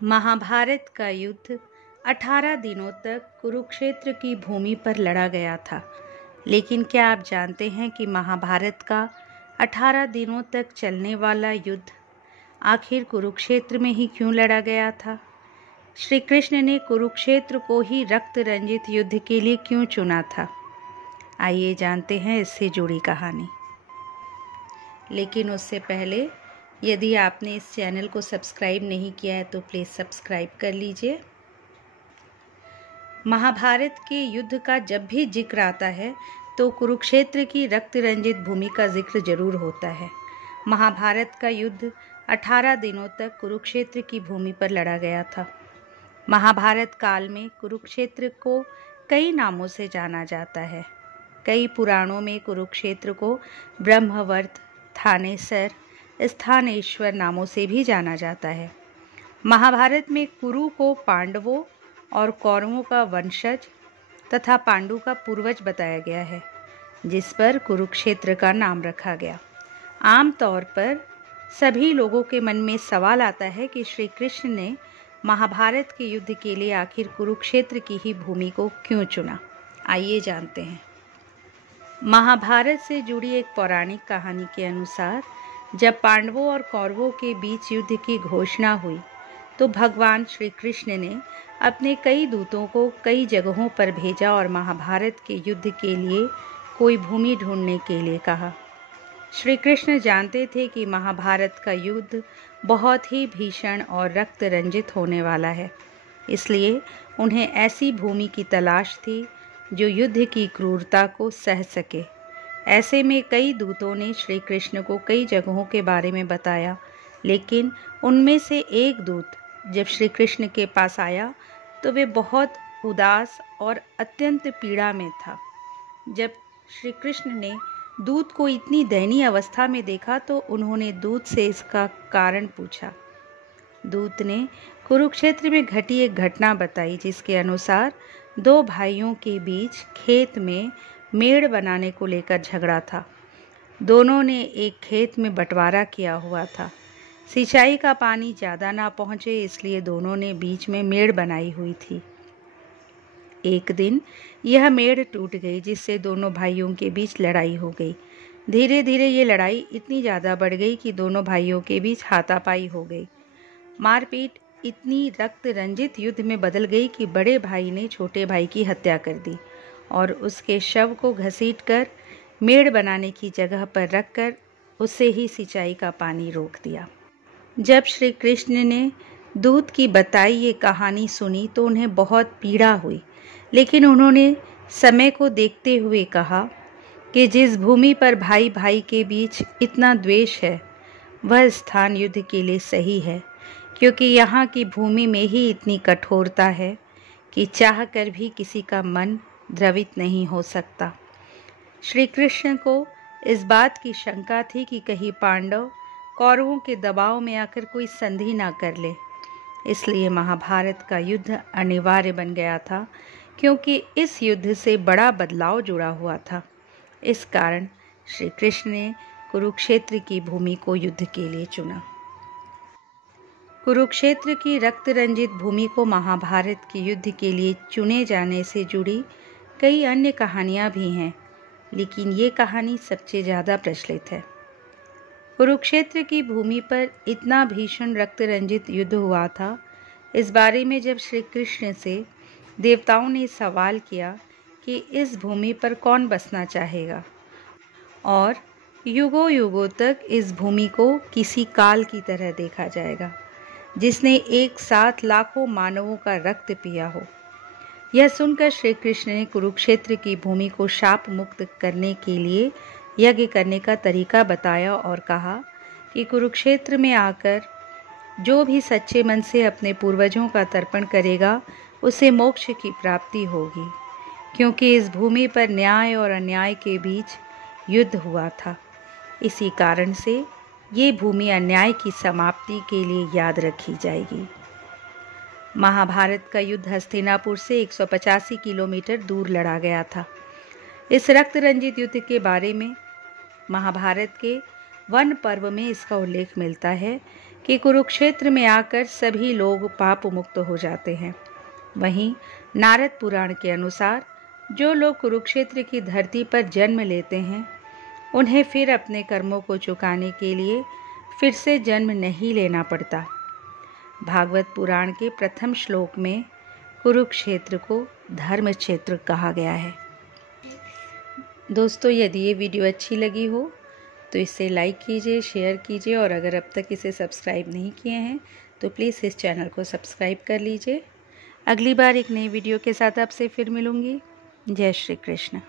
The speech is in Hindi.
महाभारत का युद्ध 18 दिनों तक कुरुक्षेत्र की भूमि पर लड़ा गया था। लेकिन क्या आप जानते हैं कि महाभारत का 18 दिनों तक चलने वाला युद्ध आखिर कुरुक्षेत्र में ही क्यों लड़ा गया था? श्री कृष्ण ने कुरुक्षेत्र को ही रक्त रंजित युद्ध के लिए क्यों चुना था? आइए जानते हैं इससे जुड़ी कहानी। लेकिन उससे पहले यदि आपने इस चैनल को सब्सक्राइब नहीं किया है तो प्लीज़ सब्सक्राइब कर लीजिए। महाभारत के युद्ध का जब भी जिक्र आता है तो कुरुक्षेत्र की रक्त रंजित भूमि का जिक्र जरूर होता है। महाभारत का युद्ध 18 दिनों तक कुरुक्षेत्र की भूमि पर लड़ा गया था। महाभारत काल में कुरुक्षेत्र को कई नामों से जाना जाता है। कई पुराणों में कुरुक्षेत्र को ब्रह्मवर्त, थानेसर, स्थानेश्वर नामों से भी जाना जाता है। महाभारत में कुरु को पांडवों और कौरवों का वंशज तथा पांडु का पूर्वज बताया गया है, जिस पर कुरुक्षेत्र का नाम रखा गया। आमतौर पर सभी लोगों के मन में सवाल आता है कि श्री कृष्ण ने महाभारत के युद्ध के लिए आखिर कुरुक्षेत्र की ही भूमि को क्यों चुना। आइए जानते हैं। महाभारत से जुड़ी एक पौराणिक कहानी के अनुसार जब पांडवों और कौरवों के बीच युद्ध की घोषणा हुई तो भगवान श्री कृष्ण ने अपने कई दूतों को कई जगहों पर भेजा और महाभारत के युद्ध के लिए कोई भूमि ढूंढने के लिए कहा। श्री कृष्ण जानते थे कि महाभारत का युद्ध बहुत ही भीषण और रक्त रंजित होने वाला है, इसलिए उन्हें ऐसी भूमि की तलाश थी जो युद्ध की क्रूरता को सह सके। ऐसे में कई दूतों ने श्री कृष्ण को कई जगहों के बारे में बताया, लेकिन उनमें से एक दूत जब श्री कृष्ण के पास आया तो वे बहुत उदास और अत्यंत पीड़ा में था। जब श्री कृष्ण ने दूत को इतनी दयनीय अवस्था में देखा तो उन्होंने दूत से इसका कारण पूछा। दूत ने कुरुक्षेत्र में घटी एक घटना बताई, जिसके अनुसार दो भाइयों के बीच खेत में मेड़ बनाने को लेकर झगड़ा था। दोनों ने एक खेत में बंटवारा किया हुआ था। सिंचाई का पानी ज़्यादा ना पहुँचे, इसलिए दोनों ने बीच में मेड़ बनाई हुई थी। एक दिन यह मेड़ टूट गई, जिससे दोनों भाइयों के बीच लड़ाई हो गई। धीरे धीरे ये लड़ाई इतनी ज़्यादा बढ़ गई कि दोनों भाइयों के बीच हाथापाई हो गई। मारपीट इतनी रक्त रंजित युद्ध में बदल गई कि बड़े भाई ने छोटे भाई की हत्या कर दी और उसके शव को घसीटकर मेड़ बनाने की जगह पर रखकर उससे ही सिंचाई का पानी रोक दिया। जब श्री कृष्ण ने दूत की बताई ये कहानी सुनी तो उन्हें बहुत पीड़ा हुई, लेकिन उन्होंने समय को देखते हुए कहा कि जिस भूमि पर भाई भाई के बीच इतना द्वेष है वह स्थान युद्ध के लिए सही है, क्योंकि यहाँ की भूमि में ही इतनी कठोरता है कि चाह कर भी किसी का मन द्रवित नहीं हो सकता। श्री कृष्ण को इस बात की शंका थी कि कहीं पांडव कौरवों के दबाव में आकर कोई संधि ना कर ले, इसलिए महाभारत का युद्ध अनिवार्य बन गया था, क्योंकि इस युद्ध से बड़ा बदलाव जुड़ा हुआ था। इस कारण श्री कृष्ण ने कुरुक्षेत्र की भूमि को युद्ध के लिए चुना। कुरुक्षेत्र की रक्त रंजित भूमि को महाभारत के युद्ध के लिए चुने जाने से जुड़ी कई अन्य कहानियाँ भी हैं, लेकिन ये कहानी सबसे ज़्यादा प्रचलित है। कुरुक्षेत्र की भूमि पर इतना भीषण रक्त रंजित युद्ध हुआ था, इस बारे में जब श्री कृष्ण से देवताओं ने सवाल किया कि इस भूमि पर कौन बसना चाहेगा और युगों युगों तक इस भूमि को किसी काल की तरह देखा जाएगा जिसने एक साथ लाखों मानवों का रक्त पिया हो। यह सुनकर श्री कृष्ण ने कुरुक्षेत्र की भूमि को शाप मुक्त करने के लिए यज्ञ करने का तरीका बताया और कहा कि कुरुक्षेत्र में आकर जो भी सच्चे मन से अपने पूर्वजों का तर्पण करेगा उसे मोक्ष की प्राप्ति होगी, क्योंकि इस भूमि पर न्याय और अन्याय के बीच युद्ध हुआ था। इसी कारण से ये भूमि अन्याय की समाप्ति के लिए याद रखी जाएगी। महाभारत का युद्ध हस्तिनापुर से 185 किलोमीटर दूर लड़ा गया था। इस रक्त रंजित युद्ध के बारे में महाभारत के वन पर्व में इसका उल्लेख मिलता है कि कुरुक्षेत्र में आकर सभी लोग पाप मुक्त हो जाते हैं। वहीं नारद पुराण के अनुसार जो लोग कुरुक्षेत्र की धरती पर जन्म लेते हैं उन्हें फिर अपने कर्मों को चुकाने के लिए फिर से जन्म नहीं लेना पड़ता। भागवत पुराण के प्रथम श्लोक में कुरुक्षेत्र को धर्म क्षेत्र कहा गया है। दोस्तों, यदि ये वीडियो अच्छी लगी हो तो इसे लाइक कीजिए, शेयर कीजिए और अगर अब तक इसे सब्सक्राइब नहीं किए हैं तो प्लीज़ इस चैनल को सब्सक्राइब कर लीजिए। अगली बार एक नई वीडियो के साथ आपसे फिर मिलूँगी। जय श्री कृष्ण।